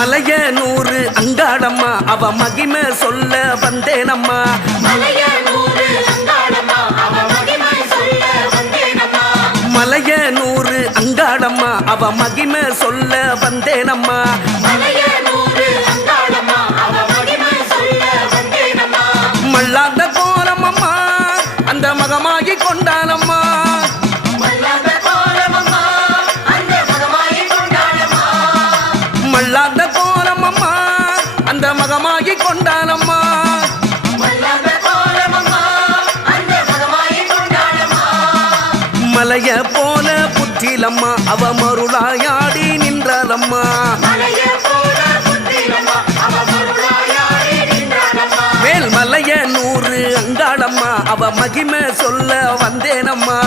மலைய நூறு அங்காளம்மா அவ மகிமை சொல்ல வந்தேனம்மா. மலைய நூறு அங்காளம்மா அவ மகிமை சொல்ல வந்தேனம்மா. மலைய நூறு அங்காளம்மா அவ மகிமை சொல்ல அந்த மகமாகி கொண்டானம்மா. மலைய போல புத்திலம்மா அவ மருளாயாடி நின்றாலம்மா. மேல் மலைய நூறு அங்காளம்மா அவ மகிமை சொல்ல வந்தேனம்மா.